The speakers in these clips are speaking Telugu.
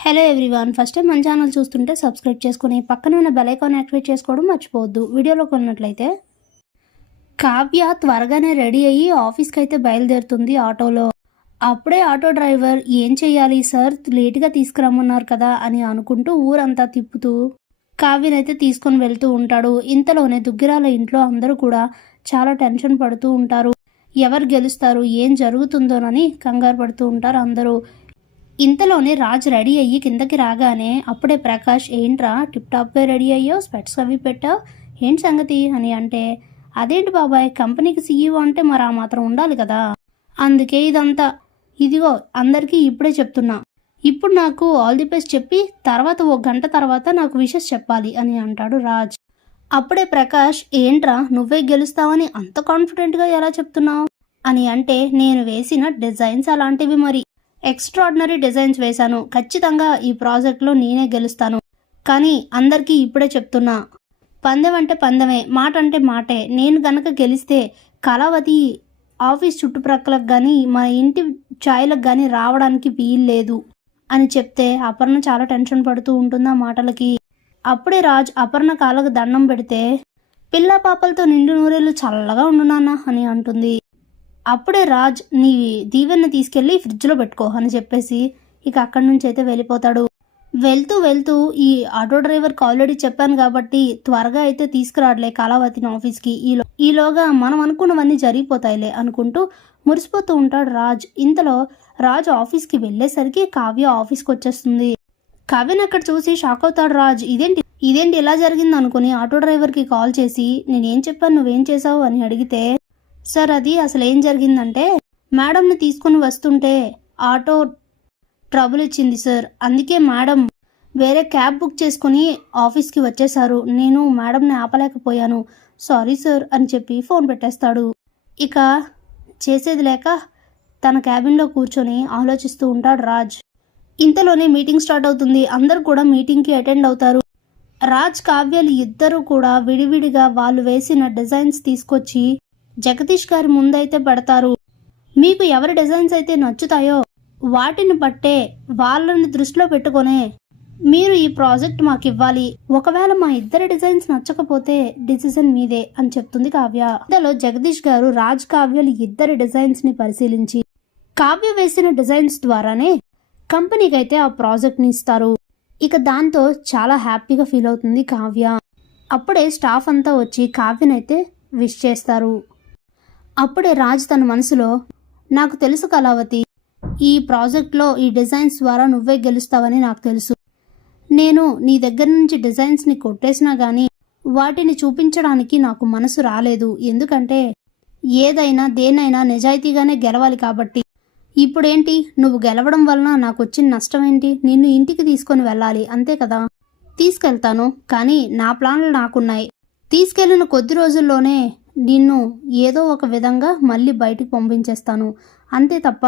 హలో ఎవ్రీవన్, ఫస్ట్ టైం మన ఛానల్ చూస్తుంటే సబ్స్క్రైబ్ చేసుకుని పక్కన ఉన్న బెల్ ఐకాన్ యాక్టివేట్ చేసుకోవడం మర్చిపోవద్దు. వీడియోలోకి ఉన్నట్లయితే కావ్య త్వరగానే రెడీ అయ్యి ఆఫీస్కి అయితే బయలుదేరుతుంది ఆటోలో. అప్పుడే ఆటో డ్రైవర్ ఏం చెయ్యాలి సార్, లేట్గా తీసుకురమ్మన్నారు కదా అని అనుకుంటూ ఊరంతా తిప్పుతూ కావ్యనైతే తీసుకొని వెళ్తూ ఉంటాడు. ఇంతలోనే దుగ్గిరాల ఇంట్లో అందరూ కూడా చాలా టెన్షన్ పడుతూ ఉంటారు. ఎవరు గెలుస్తారు, ఏం జరుగుతుందోనని కంగారు పడుతూ ఉంటారు అందరూ. ఇంతలోనే రాజ్ రెడీ అయ్యి కిందకి రాగానే అప్పుడే ప్రకాష్, ఏంట్రా టిప్ టాప్గా రెడీ అయ్యో, స్పెట్స్ అవి పెట్టావు, ఏంటి సంగతి అని అంటే, అదేంటి బాబాయ్, కంపెనీకి సీఈఓ అంటే మరి ఆ మాత్రం ఉండాలి కదా, అందుకే ఇదంతా. ఇదిగో అందరికీ ఇప్పుడే చెప్తున్నా, ఇప్పుడు నాకు ఆల్ ది బెస్ట్ చెప్పి తర్వాత 1 గంట తర్వాత నాకు విషెస్ చెప్పాలి అని అంటాడు రాజ్. అప్పుడే ప్రకాష్, ఏంట్రా నువ్వే గెలుస్తావని అంత కాన్ఫిడెంట్గా ఎలా చెప్తున్నావు అని అంటే, నేను వేసిన డిజైన్స్ అలాంటివి, మరి ఎక్స్ట్రాడినరీ డిజైన్స్ వేశాను, ఖచ్చితంగా ఈ ప్రాజెక్ట్లో నేనే గెలుస్తాను. కానీ అందరికీ ఇప్పుడే చెప్తున్నా, పందెం అంటే పందెమే, మాట అంటే మాటే. నేను గనక గెలిస్తే కళావతి ఆఫీస్ చుట్టుప్రక్కలకు కానీ మన ఇంటి ఛాయలకు కానీ రావడానికి వీల్లేదు అని చెప్తే అపర్ణ చాలా టెన్షన్ పడుతూ ఉంటుంది ఆ మాటలకి. అప్పుడే రాజ్ అపర్ణ కాళ్ళకు దండం పెడితే, పిల్ల పాపలతో నిండు నూరేళ్ళు చల్లగా ఉండు నాన్న అని అంటుంది. అప్పుడే రాజ్, నీ దీవెన్ని తీసుకెళ్ళి ఫ్రిడ్జ్లో పెట్టుకో అని చెప్పేసి ఇక అక్కడి నుంచి అయితే వెళ్ళిపోతాడు. వెళ్తూ వెళ్తూ, ఈ ఆటో డ్రైవర్కి ఆల్రెడీ చెప్పాను కాబట్టి త్వరగా అయితే తీసుకురాడలే కళావతిని ఆఫీస్కి, ఈలోగా మనం అనుకున్నవన్నీ జరిగిపోతాయిలే అనుకుంటూ మురిసిపోతూ ఉంటాడు రాజ్. ఇంతలో రాజ్ ఆఫీస్కి వెళ్ళేసరికి కావ్య ఆఫీస్కి వచ్చేస్తుంది. కావ్యని అక్కడ చూసి షాక్ అవుతాడు రాజ్. ఇదేంటి ఇలా జరిగింది అనుకుని ఆటో డ్రైవర్కి కాల్ చేసి, నేనేం చెప్పాను నువ్వేం చేసావు అని అడిగితే, సార్ అది అసలు ఏం జరిగిందంటే, మేడంని తీసుకుని వస్తుంటే ఆటో ట్రబుల్ ఇచ్చింది సార్, అందుకే మేడం వేరే క్యాబ్ బుక్ చేసుకుని ఆఫీస్కి వచ్చేసారు, నేను మేడంని ఆపలేకపోయాను, సారీ సార్ అని చెప్పి ఫోన్ పెట్టేస్తాడు. ఇక చేసేది లేక తన క్యాబిన్లో కూర్చొని ఆలోచిస్తూ ఉంటాడు రాజ్. ఇంతలోనే మీటింగ్ స్టార్ట్ అవుతుంది. అందరూ కూడా మీటింగ్కి అటెండ్ అవుతారు. రాజ్ కావ్యలు ఇద్దరు కూడా విడివిడిగా వాళ్ళు వేసిన డిజైన్స్ తీసుకొచ్చి జగదీష్ గారి ముందైతే పెడతారు. మీకు ఎవరి డిజైన్స్ అయితే నచ్చుతాయో వాటిని బట్టే వాళ్ళని దృష్టిలో పెట్టుకునే మీరు ఈ ప్రాజెక్ట్ మాకు ఇవ్వాలి, ఒకవేళ మా ఇద్దరి డిజైన్స్ నచ్చకపోతే డిసిజన్ మీదే అని చెప్తుంది కావ్య. ఇందులో జగదీష్ గారు రాజ్ కావ్యలు ఇద్దరి డిజైన్స్ ని పరిశీలించి కావ్య వేసిన డిజైన్స్ ద్వారానే కంపెనీకి అయితే ఆ ప్రాజెక్ట్ ని ఇస్తారు. ఇక దాంతో చాలా హ్యాపీగా ఫీల్ అవుతుంది కావ్య. అప్పుడే స్టాఫ్ అంతా వచ్చి కావ్యనైతే విష్ చేస్తారు. అప్పుడే రాజ్ తన మనసులో, నాకు తెలుసు కళావతి, ఈ ప్రాజెక్ట్లో ఈ డిజైన్స్ ద్వారా నువ్వే గెలుస్తావని నాకు తెలుసు, నేను నీ దగ్గర నుంచి డిజైన్స్ని కొట్టేసినా కానీ వాటిని చూపించడానికి నాకు మనసు రాలేదు, ఎందుకంటే ఏదైనా దేన్నైనా నిజాయితీగానే గెలవాలి కాబట్టి. ఇప్పుడేంటి, నువ్వు గెలవడం వలన నాకు వచ్చిన నష్టం ఏంటి, నిన్ను ఇంటికి తీసుకొని వెళ్ళాలి అంతే కదా, తీసుకెళ్తాను, కానీ నా ప్లాన్లు నాకున్నాయి, తీసుకెళ్లిన కొద్ది రోజుల్లోనే నిన్ను ఏదో ఒక విధంగా మళ్ళీ బయటికి పంపించేస్తాను, అంతే తప్ప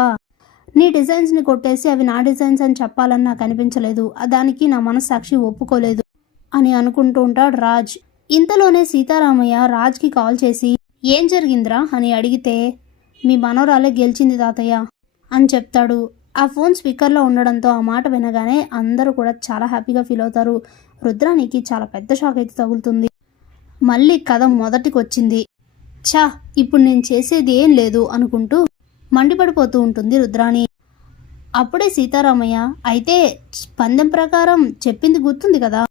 నీ డిజైన్స్ని కొట్టేసి అవి నా డిజైన్స్ అని చెప్పాలని నాకు అనిపించలేదు, దానికి నా మనస్సాక్షి ఒప్పుకోలేదు అని అనుకుంటూ ఉంటాడు రాజ్. ఇంతలోనే సీతారామయ్య రాజ్కి కాల్ చేసి, ఏం జరిగిందిరా అని అడిగితే, మీ మనోరాలే గెలిచింది తాతయ్య అని చెప్తాడు. ఆ ఫోన్ స్పీకర్లో ఉండడంతో ఆ మాట వినగానే అందరూ కూడా చాలా హ్యాపీగా ఫీల్ అవుతారు. రుద్రానికి చాలా పెద్ద షాక్ అయితే తగులుతుంది. మళ్ళీ కథ మొదటికి వచ్చింది. ఇప్పుడు నేను చేసేది ఏం లేదు అనుకుంటూ మండిపడిపోతూ ఉంటుంది రుద్రాణి. అప్పుడే సీతారామయ్య, అయితే పందెం ప్రకారం చెప్పింది గుర్తుంది కదా,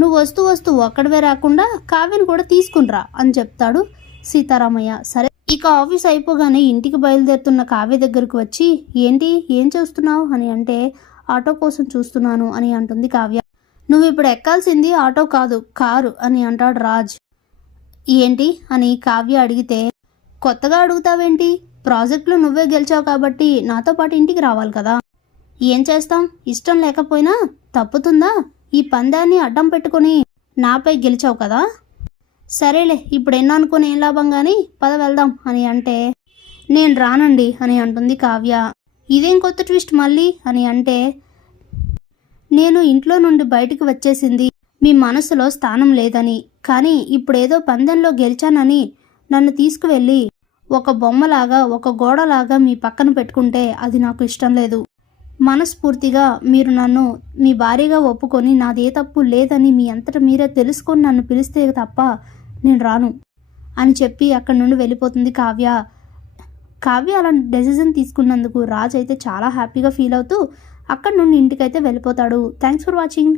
నువ్వు వస్తూ వస్తూ ఒక్కడవే రాకుండా కావ్యను కూడా తీసుకునిరా అని చెప్తాడు సీతారామయ్య. సరే. ఇక ఆఫీస్ అయిపోగానే ఇంటికి బయలుదేరుతున్న కావ్య దగ్గరకు వచ్చి, ఏంటి ఏం చూస్తున్నావు అని అంటే, ఆటో కోసం చూస్తున్నాను అని అంటుంది కావ్య. నువ్వు ఇప్పుడు ఎక్కాల్సింది ఆటో కాదు, కారు అని అంటాడు రాజ్. ఏంటి అని కావ్య అడిగితే, కొత్తగా అడుగుతావేంటి, ప్రాజెక్టులో నువ్వే గెలిచావు కాబట్టి నాతో పాటు ఇంటికి రావాలి కదా, ఏం చేస్తాం, ఇష్టం లేకపోయినా తప్పుతుందా, ఈ పందాన్ని అడ్డం పెట్టుకుని నాపై గెలిచావు కదా, సరేలే ఇప్పుడు ఎన్నో అనుకుని ఏం లాభం కానీ పద వెళ్దాం అని అంటే, నేను రానండి అని అంటుంది కావ్య. ఇదేం కొత్త ట్విస్ట్ మళ్ళీ అని అంటే, నేను ఇంట్లో నుండి బయటికి వచ్చేసింది మీ మనసులో స్థానం లేదని, కానీ ఇప్పుడేదో పందెంలో గెలిచానని నన్ను తీసుకువెళ్ళి ఒక బొమ్మలాగా ఒక గోడలాగా మీ పక్కన పెట్టుకుంటే అది నాకు ఇష్టం లేదు, మనస్ఫూర్తిగా మీరు నన్ను మీ భార్యగా ఒప్పుకొని నాదే తప్పు లేదని మీ అంతటా మీరే తెలుసుకొని నన్ను పిలిస్తే తప్ప నేను రాను అని చెప్పి అక్కడి నుండి వెళ్ళిపోతుంది కావ్య. కావ్య అలా డెసిజన్ తీసుకున్నందుకు రాజ్ అయితే చాలా హ్యాపీగా ఫీల్ అవుతూ అక్కడి నుండి ఇంటికైతే వెళ్ళిపోతాడు. Thanks for watching.